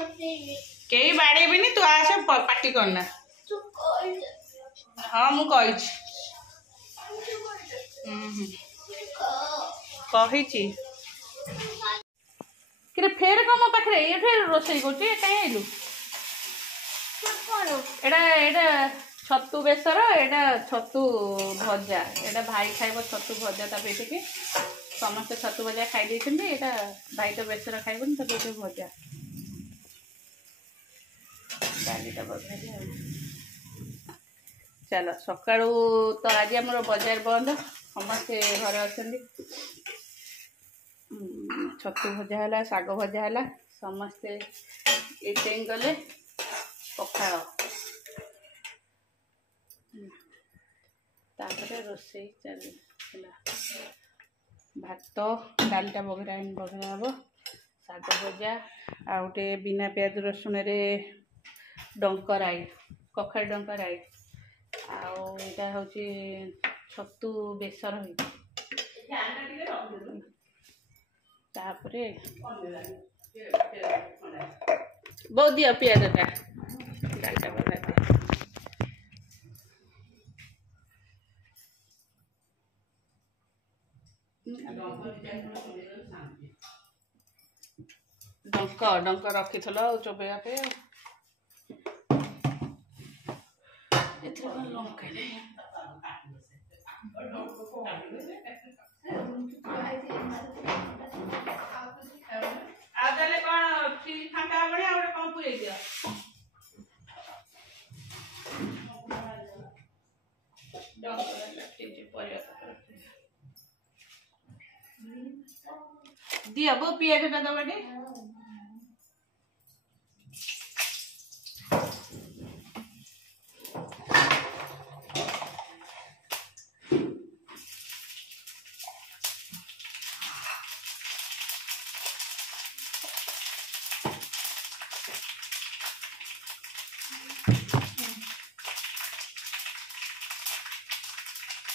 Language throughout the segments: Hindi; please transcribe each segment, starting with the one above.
कई बाड़े भी नहीं तू आस पार्टी करना हाँ मु कही फेर कम मो पाखे ये रोषे कर कहीं एटा छतु बेसर एटा छतु भजा एटा भाई खाइब छतु भजा ताकि समस्त छतु भजा खाई एटा भाई तो बेसर खाइबन तो भजा डालीटा बघारी चलो सका तो आज आम बाजार बंद समस्ते घर अच्छा छतु भजा है शाग भजा है समस्ते ये गले पखाड़ रोसे चलला भात डालटा बघरा बघरा हम शाग भजा आ गोटे बिना प्याज रसुण डंकर आई कखार डंकर आई आटा हूँ छतु बेसर तापरे बहुत दिया प्याज डालटा बघा डंक रखी चोबेया पे लंका फांका बड़े कौन पूरे दिया दिया वो पियाज टा दबाटे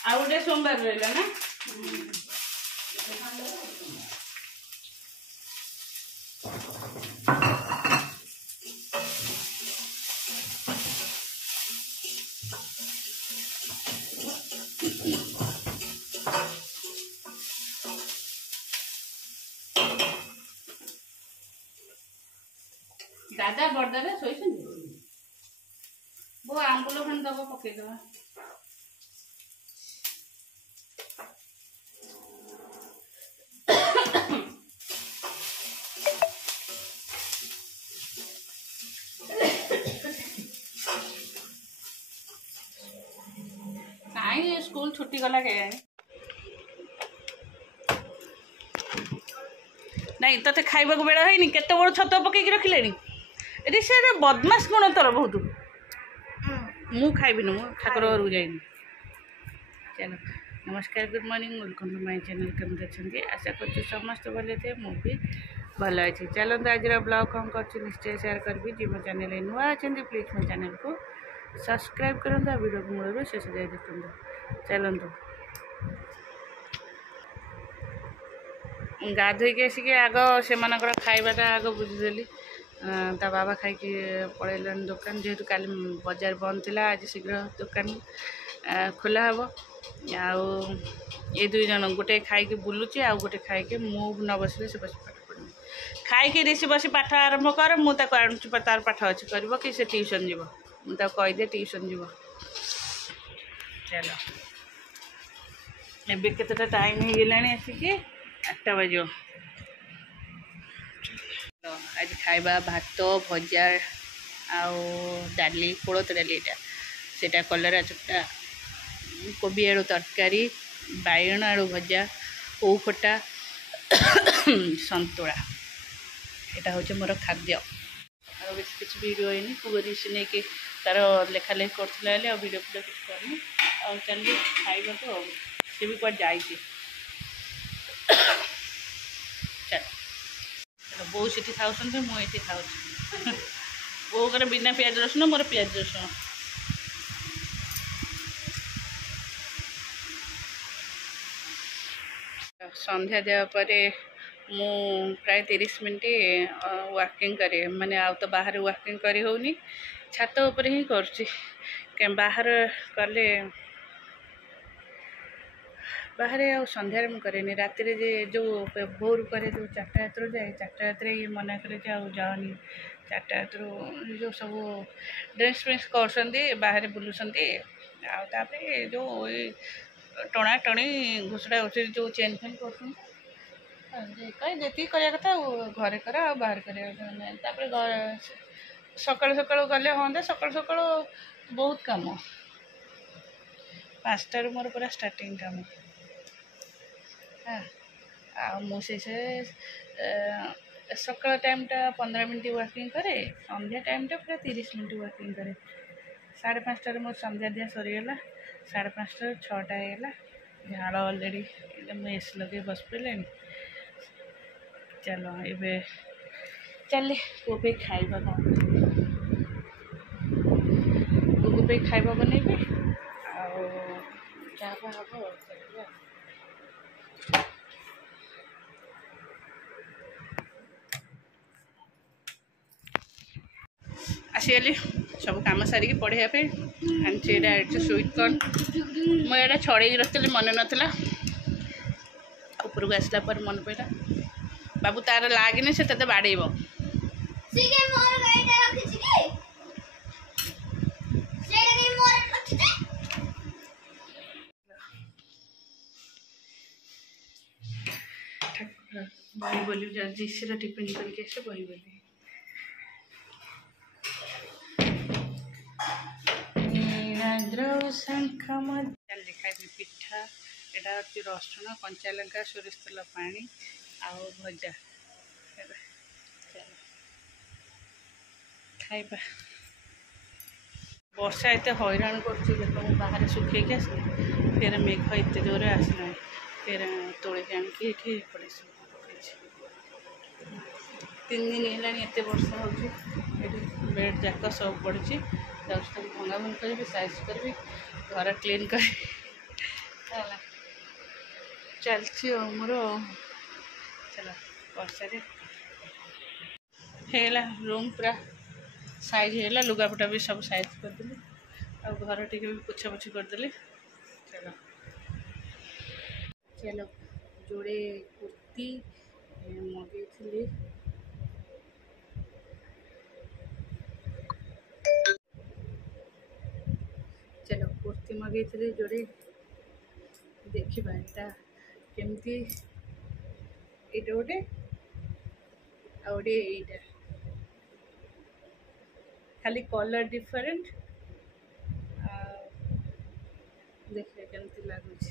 आ गोटे सोमवार रहा ना दादा बर्दारे शोन वो आंबुल खंड दब पकईदे कहीं स्कूल छुट्टी गला के नहीं तो खाइबा बेड़ा है केत बड़ छत पकईकी रखिले ये से बदमाश गुण तोर बहुत मु खाइबी मु ठाकुर घर जाइनि चलो नमस्कार good morning welcome to my channel केमती अच्छे आशा कर समस्त भले थे मु भी भल अच्छे चलते आज ब्लॉग कौन कर निश्चय शेयर करी जी मो चैनल नुआ अच्छा प्लीज मो चैनल को सब्सक्राइब करता वीडियो को मूल शेष जाए देखते चलतु गाधोक आसिक आग से खाइबाटा आग बुझीदेली ता बाबा खाई पड़े दुकान जेहेतु काली बाजार बंद थी आज शीघ्र दुकान खोला हम ये दुई जन गोटे खाई बुलूची आ गोटे खाई मु न बस से बस पाठ पढ़ी खाई ऋषि बस पाठ आरंभ कर मुझे तार पाठ अच्छी कर कि से ट्यूशन जीव मुझे कहीदे ट्यूशन जीव चलो एबे केतेटा टाइम हो गलानी आसिक 8टा बजे आज खाइबा भात भजा डाली कोलथ डाली सेटा कलरा चकटा कोबी आलू तरकारी बैगन आलू भजा ओ खटा संतुला यहाँ हूँ मोर खाद्य आ बेस किसी वीडियो है पुअरी से नहीं कि तार लेखा लेखी कर वीडियो फीडियो किसी करनी आ चलिए खाइबा तो सी भी कौन जाए चलो बो सीठी खाऊँ मुझे खाऊँ बो कर बिना प्याज रसुण मोर प्याज रसुण संध्या देवा पर मु प्राय 30 मिनट वॉकिंग करे माने आ तो बाहर वॉकिंग करी होनी छात ऊपर ही कर बाहर कले बाहर आ सन्धार मुझे राति जो भोर करे जो 4टा रात जाए 4टा रात ये मना करे जाओनी 4टा रात जो सब ड्रेस फ्रेस कर बाहर बुलूँ आउे जो टणा टणी घुसड़ा घुसड़ी जो चेन फेन कर कहीं जी कराया कथा घरे कर बाहर कर सका सका गले हाँ सका सका बहुत कम 5टारू मोर पूरा स्टार्टिंग कम हाँ मुझे सकाल टाइमटा 15 मिनट वॉकिंग करे संध्या टाइमटा पूरा 30 मिनट वॉकिंग करे 5:30 मोर संध्या दिया सरीगला 5:30 6टा होगा झाड़ अलरेडी मुझे एस लगे बस पड़े चलो ये चल पुओ पे खाइबा पुओ पे खाइबा बनइबे आ हम आसीगली सब कम सारिकी पढ़ाई आनी स्वीट कॉर्न मुझे छड़े रखी मन नाला उपरको आसला पर मन पड़ा बाबू तार लागनी से ते बाड़ेब बही बोली जीसी टिफिन करके आसे बही बोली चल खाइबी पिठा एटा हूँ रसुण कंचा लंका सोरिष तेल पानी आउ भजा खाइबा वर्षा एत हैरान कर बाहर सुखे आसली फिर मेघ एत जोर आसना फिर तोड़ के आनिकी ये पड़े 3 दिन है एत वर्षा हो बेड जाक सब पड़ी भंगा भंग करी साइज करी घर क्लीन कर चलती मोर चलो वर्षा है रूम पूरा साइज है लुगापटा भी सब साइज करदेली आ घर टी भी पोछा पोछी करदेली चलो चलो जोड़े कुर्ती मगेली चलो कुर्ती मगेली जोड़े देखा यहाँ केमती ये गोटे आउटे यहीटा खाली कलर डिफरेंट देखिए केमती लगुच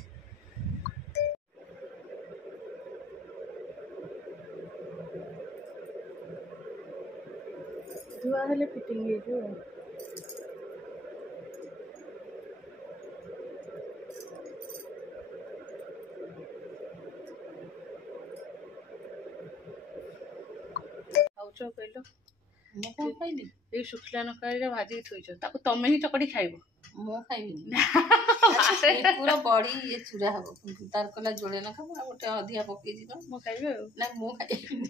धुआ हेले फिटिंग हो कहल ये शुखला नका भाजी थोच तमें ही चकड़ी खाइब मु खाइबी पूरा बड़ी ये चूरा हम तार कला जोड़े ना खा गोटे अधिया पकई मु खाइबे ना मु खाइबी मु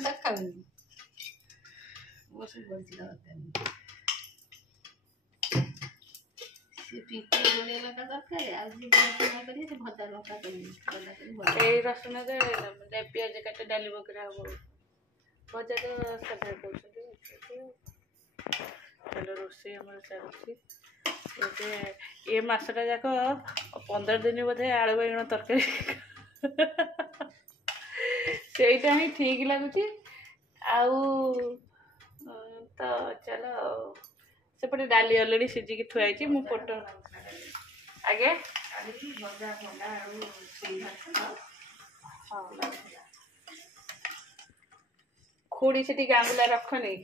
तक खाइबी वो सब बड़ी होता से पीपी जोड़े लगा दरकार आज जी बना करिए तो भजा लगा करिए ए रसुन दे प्याज काटे डाली बकरा हो भजा तो साधा कर चलो रोषे आम चलती ये मसटा जाक 15 दिन बोधे आलू बैगण तरकारी सेटा ही ठीक लगुच तो चलो सेपटे डाली अलरेडी सीझिकी थुआई मु फोटो आगे खुड़ी से गांगुला रखनी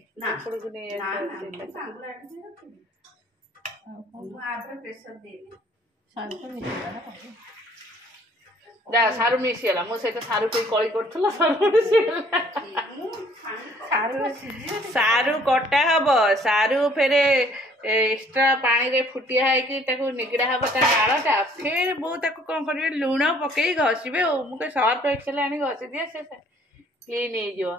जा सारू मिसीगला मो सहित सारू कोई कली कर सारू कटा हम सारू फेरे एक्स्ट्रा पानी रे फुटिया है ताको निगड़ा हम नाड़टा फिर बो ताको कौन करेंगे लुण पकई घसबे और मुझे सर्फ एक्सेल आनी घसी दिए से क्लीन हो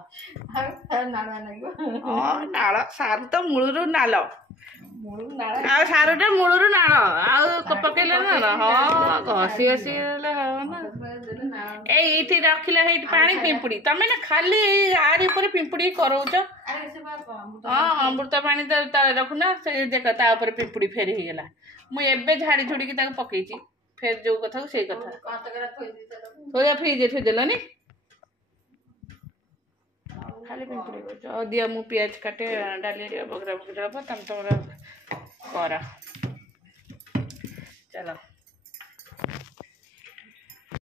नाड़ सार तो मूलू नाल सारटा मूलू नाल पकईले ना हाँ घसी घसी ये रखिला पानी पिंपुड़ी तमें ना खाली आरी ऊपर पिंपुड़ी करौच हाँ अमृत पानी रखुना से देख तापर पिंपुड़ी फेर हो गला मुझे झाड़ी झुड़ी पकई फेर जो कथा से कथा थोड़ा फ्रिज थोदेलनि खाली पिंपुड़ी दिया मु पियाज काटे डाली बगरा बगरा हम तुम कर चलो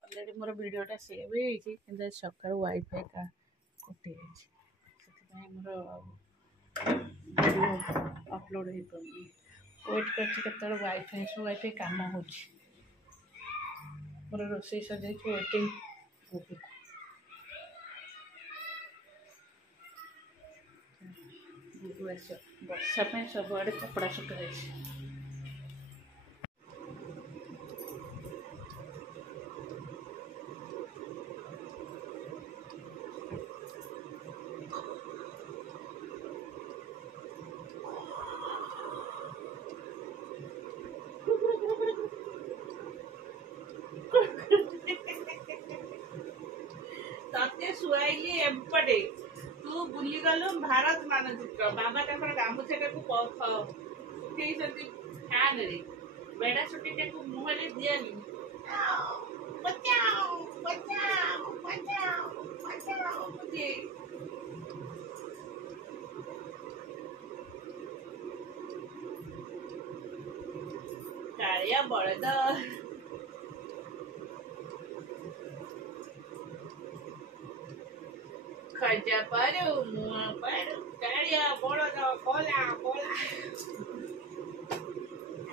अलरेडी मोर वीडियोटा सेव हो सकाल वाईफाई का कटि मोर वीडियो अपलोड हो पानी वेट कर वाईफाई काम हो मोर रोसे सजाई वेटिंग वर्षा सब आड़े कपड़ा सुखा तते शुआइली एपटे तू बुली गलु भारत मानचित्र बाबा गामुछा उठे फैन रे बेड़ा छुट्टी मुहर दियनि बचाओ बचाओ बचाओ बचाओ मुझे कालिया बड़द खजा परू मुआ परू कालिया बड़द कोला कोला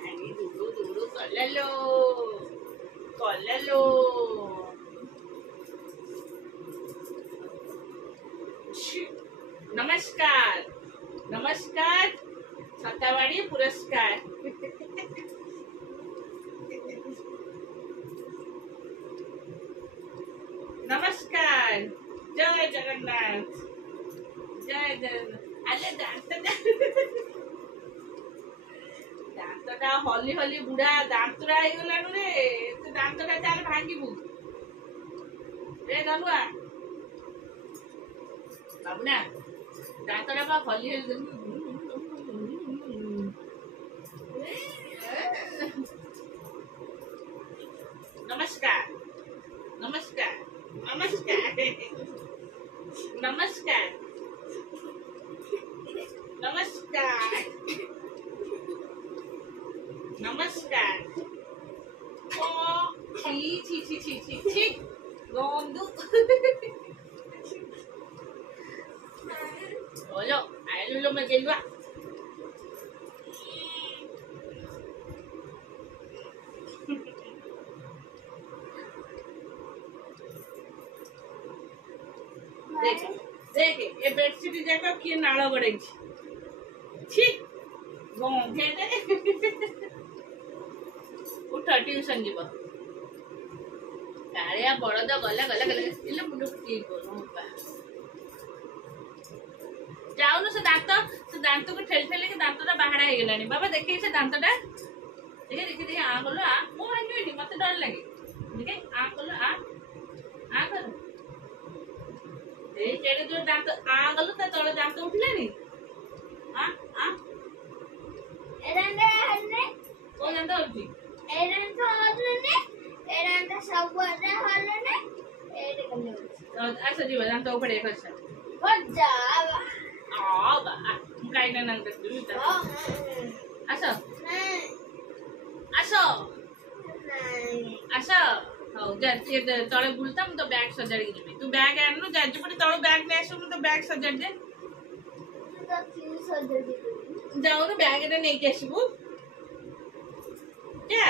आगे दूर दूर कललो कललो नमस्कार नमस्कार छतावाड़ी पुरस्कार नमस्कार जय जगन्नाथ जय जगन्नाथ अरे दांतटा हली हली बुढ़ा दांतरा हो रे तू दांतटा चाल भांगबू रे धनुआ बाबुना दांतटा बा हली हली नमस्कार नमस्कार नमस्कार नमस्कार नमस्कार नमस्कार ओ छी छी छी छी छी छी गोंदू ओलो आइलो में गेलवा देख देख ये बेडशीट जाक किए नाल गड़े छी गंधे उठ ट्यूशन जीव कालिया बड़द गला गला गला मुंड फुटी जाऊनु से दांत को ठेल ठेल के दांतटा बाहर हो गलानी बाबा देखे से दांतटा देखे देखे देखे आ गलो आ मो भांगी मत डर लगे देखे आ गलो आ कर ए केडे जो दांत आ गलो त तळे दांत उठलेनी आ आ एरंडे हल्ले ओ दांत उठी एरंडे हल्ले एरंडे सबरे हल्ले एडे कल्ले आसा जीव दांत उठे एकसा बजा आ बा काय ना नंतर दुटा आसा आसा आसा हो जा ते तळे बुलता म तो बैग सजाड़ी जीबी तू बैग आनु जा जपटे तळे बैग ने आसु म तो बैग सजाड़ दे तो क्यों सजाड़ दे जाओ ना बैग ने नहीं के आसबू क्या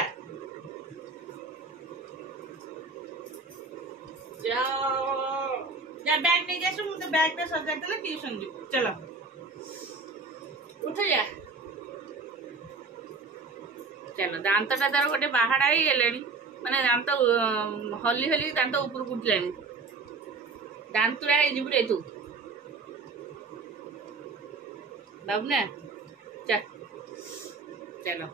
जाओ जा बैग नहीं के आसु म तो बैग पे सजाड़ देला ट्यूशन जीबू चलो उठ जा चलो दांतटा तार गोटे बाहाड़ा ही गले माने दांत हली हली दांत ऊपर उठिला दांतुरा हो रे तू बाबू ना चलो